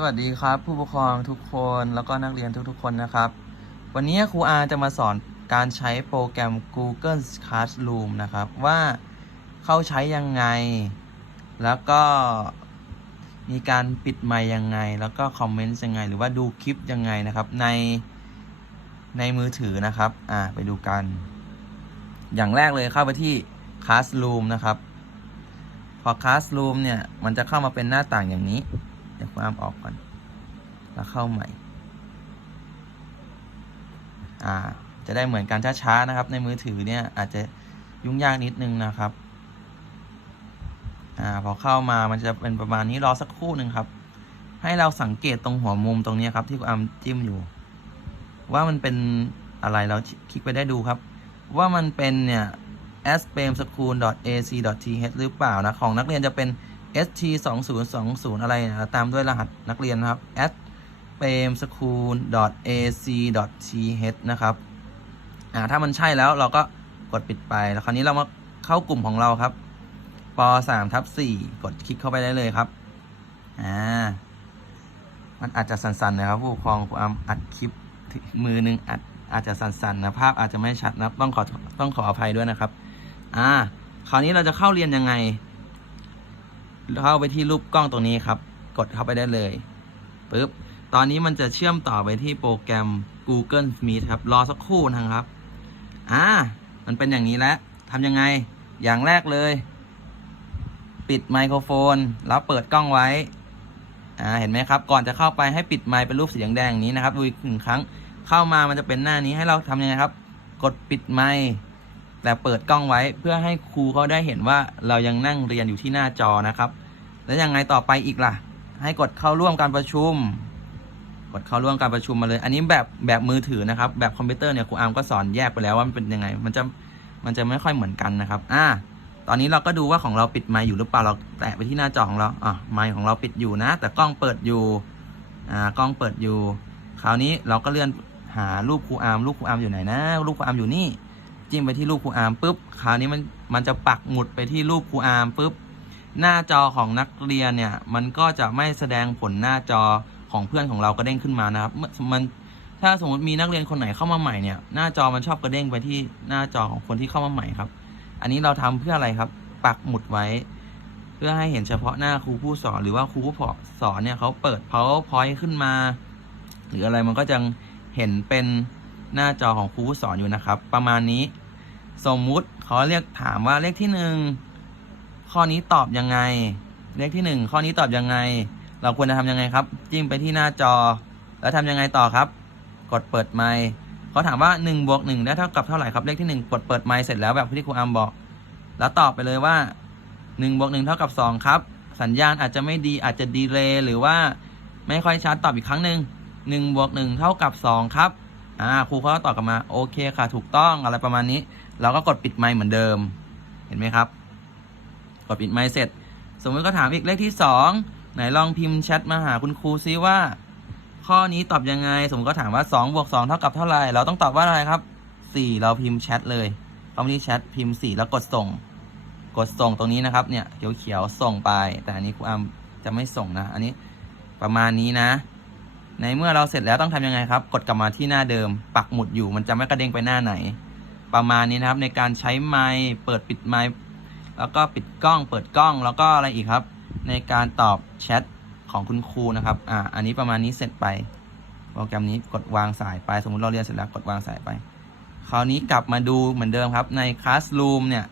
สวัสดีครับ ผู้ปกครองทุกคนแล้วก็นักเรียนทุกๆ คนนะครับ วันนี้ครูอาจะมาสอนการใช้โปรแกรม Google Classroom นะครับ ว่าเข้าใช้ยังไง แล้วก็มีการปิดไมค์ยังไง แล้วก็คอมเมนต์ยังไง หรือว่าดูคลิปยังไงนะครับ ในในมือถือนะครับอ่าไปดูกัน อย่างแรกเลยเข้าไปที่ Classroom นะครับ พอ Classroom เนี่ยมันจะเข้ามาเป็นหน้าต่างอย่างนี้ เดี๋ยวความออกก่อน แล้วเข้าใหม่ อ่า จะได้เหมือนกันช้าๆนะครับ ในมือถือเนี่ยอาจจะยุ่งยากนิดนึงนะครับ อ่า พอเข้ามามันจะเป็นประมาณนี้รอสักครู่หนึ่งครับ ให้เราสังเกตตรงหัวมุมตรงนี้ครับ ที่อามจิ้มอยู่ ว่ามันเป็นอะไรเราคลิกไปได้ดูครับ ว่ามันเป็นเนี่ย s p a m s c h o o l a c th หรือเปล่านะ ของนักเรียนจะเป็น st 2 0 2 0อะไรนะตามด้วยรหัสนักเรียนนะครับ s p a m s c h o o l ac th นะครับอ่าถ้ามันใช่แล้วเราก็กดปิดไป แล้วคราวนี้เรามาเข้ากลุ่มของเราครับป3ทับ4กดคลิกเข้าไปได้เลยครับอ่ามันอาจจะสั่นๆนะครับผู้ปกครองผมอัดคลิปมือหนึงอัดอาจจะสั่นๆนะภาพอาจจะไม่ชัดนะต้องขอต้องขออภัยด้วยนะครับ อ่า คราวนี้เราจะเข้าเรียนยังไง เข้าไปที่รูปกล้องตรงนี้ครับ กดเข้าไปได้เลยปึ๊บตอนนี้มันจะเชื่อมต่อไปที่โปรแกรม Google Meet ครับ รอสักครู่นะครับ อ่า มันเป็นอย่างนี้แล้วทำยังไง อย่างแรกเลย ปิดไมโครโฟน แล้วเปิดกล้องไว้ อ่า เห็นไหมครับ ก่อนจะเข้าไปให้ปิดไมค์เป็นรูปสีแดงๆอย่างนี้นะครับ ดูอีกหนึ่งครั้ง เข้ามามันจะเป็นหน้านี้ให้เราทำยังไงครับ กดปิดไมค์ แต่เปิดกล้องไว้เพื่อให้ครูเขาได้เห็นว่าเรายังนั่งเรียนอยู่ที่หน้าจอนะครับ แล้วยังไงต่อไปอีกล่ะ ให้กดเข้าร่วมการประชุม กดเข้าร่วมการประชุมมาเลย อันนี้แบบแบบมือถือนะครับ แบบคอมพิวเตอร์เนี่ยครูอาร์มก็สอนแยกไปแล้วว่ามันเป็นยังไง มันจะมันจะไม่ค่อยเหมือนกันนะครับ อ่า ตอนนี้เราก็ดูว่าของเราปิดไมค์อยู่หรือเปล่าเราแตะไปที่หน้าจอของเราอะไมค์ของเราปิดอยู่นะ แต่กล้องเปิดอยู่อ่ากล้องเปิดอยู่ คราวนี้เราก็เลื่อนหารูปครูอาร์มรูปครูอาร์มอยู่ไหนนะรูปครูอาร์มอยู่นี่ จิ้มไปที่รูปครูอาร์มปุ๊บคราวนี้มันมันจะปักหมุดไปที่รูปครูอาร์มปุ๊บหน้าจอของนักเรียนเนี่ย มันก็จะไม่แสดงผลหน้าจอของเพื่อนของเรากระเด้งขึ้นมานะครับมันถ้าสมมติมีนักเรียนคนไหนเข้ามาใหม่เนี่ย หน้าจอมันชอบกระเด้งไปที่หน้าจอของคนที่เข้ามาใหม่ครับ อันนี้เราทำเพื่ออะไรครับ ปักหมุดไว้ เพื่อให้เห็นเฉพาะหน้าครูผู้สอน หรือว่าครูผู้สอนเนี่ยเขาเปิด powerpoint ขึ้นมา หรืออะไรมันก็จะเห็นเป็น หน้าจอของครูผู้สอนอยู่นะครับ ประมาณนี้ สมมุติเขาเรียกถามว่าเลขที่หนึ่งข้อนี้ตอบยังไง เลขที่หนึ่งข้อนี้ตอบยังไง เราควรจะทำยังไงครับ จิ้มไปที่หน้าจอ แล้วทำยังไงต่อครับ กดเปิดไมค์เขาถามว่า1บวก1ได้เท่ากับเท่าไหร่ครับเลขที่1กดเปิดไมค์เสร็จแล้วแบบที่ครูอาร์มบอก แล้วตอบไปเลยว่า1บวก1เท่ากับ2ครับสัญญาณอาจจะไม่ดีอาจจะดีเลย์หรือว่าไม่ค่อยชัดตอบอีกครั้งหนึ่ง1บวก1เท่ากับ2ครับ อ่าครูเขาตอบกลับมาโอเคค่ะ ถูกต้องอะไรประมาณนี้ เราก็กดปิดไมค์เหมือนเดิม เห็นไหมครับ กดปิดไมค์เสร็จ สมมติก็ถามอีกเลขที่สองไหนลองพิมพ์แชทมาหาคุณครูซิว่า ข้อนี้ตอบยังไง สมมติก็ถามว่า2บวก2เท่ากับเท่าไหร่เราต้องตอบว่าอะไรครับ 4 เราพิมพ์แชทเลยเข้ามาที่แชทพิมพ์ 4 แล้วกดส่ง กดส่งตรงนี้นะครับเนี่ยเขียวๆส่งไป แต่อันนี้ครูอามจะไม่ส่งนะ อันนี้ประมาณนี้นะ ในเมื่อเราเสร็จแล้วต้องทำยังไงครับ กดกลับมาที่หน้าเดิม ปักหมุดอยู่มันจะไม่กระเด้งไปหน้าไหน ประมาณนี้นะครับในการใช้ไมค์เปิดปิดไมค์แล้วก็ปิดกล้องเปิดกล้องแล้วก็อะไรอีกครับ ในการตอบแชทของคุณครูนะครับอ่าอันนี้ประมาณนี้เสร็จไป โปรแกรมนี้กดวางสายไป สมมติเราเรียนเสร็จแล้วกดวางสายไป คราวนี้กลับมาดูเหมือนเดิมครับใน Classroom เนี่ย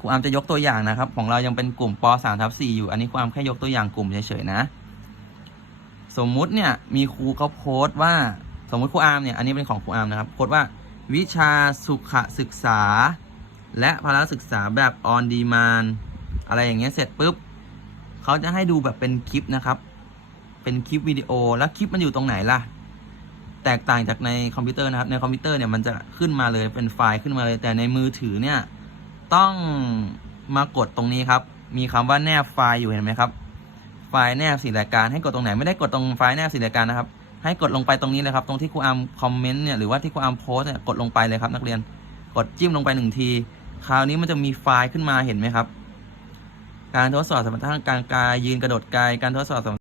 ครูอามจะยกตัวอย่างนะครับ ของเรายังเป็นกลุ่มป .3 ทับ4อยู่ อันนี้ครูอามแค่ยกตัวอย่างกลุ่มเฉยๆนะ สมมุติเนี่ยมีครูเขาโพสต์ว่าสมมุติครูอาร์มเนี่ยอันนี้เป็นของครูอาร์มนะครับโพสต์ว่าวิชาสุขศึกษา และพละศึกษาแบบ on demand อะไรอย่างเงี้ยเสร็จปุ๊บเขาจะให้ดูแบบเป็นคลิปนะครับ เป็นคลิปวิดีโอแล้วคลิปมันอยู่ตรงไหนล่ะ แตกต่างจากในคอมพิวเตอร์นะครับในคอมพิวเตอร์เนี่ยมันจะขึ้นมาเลยเป็นไฟล์ขึ้นมาเลย แต่ในมือถือเนี่ยต้องมากดตรงนี้ครับ มีคำว่าแนบไฟล์อยู่เห็นไหมครับ ไฟล์แนบสี่รายการให้กดตรงไหนไม่ได้กดตรงไฟล์แนบสี่รายการนะครับ ให้กดลงไปตรงนี้เลยครับ ตรงที่ครูอามคอมเมนต์เนี่ยหรือว่าที่ครูอามโพสเนี่ยกดลงไปเลยครับ นักเรียนกดจิ้มลงไปหนึ่งที คราวนี้มันจะมีไฟล์ขึ้นมาเห็นไหมครับ การทดสอบสมรรถนะทางการกายยืนกระโดดกายการทดสอบสม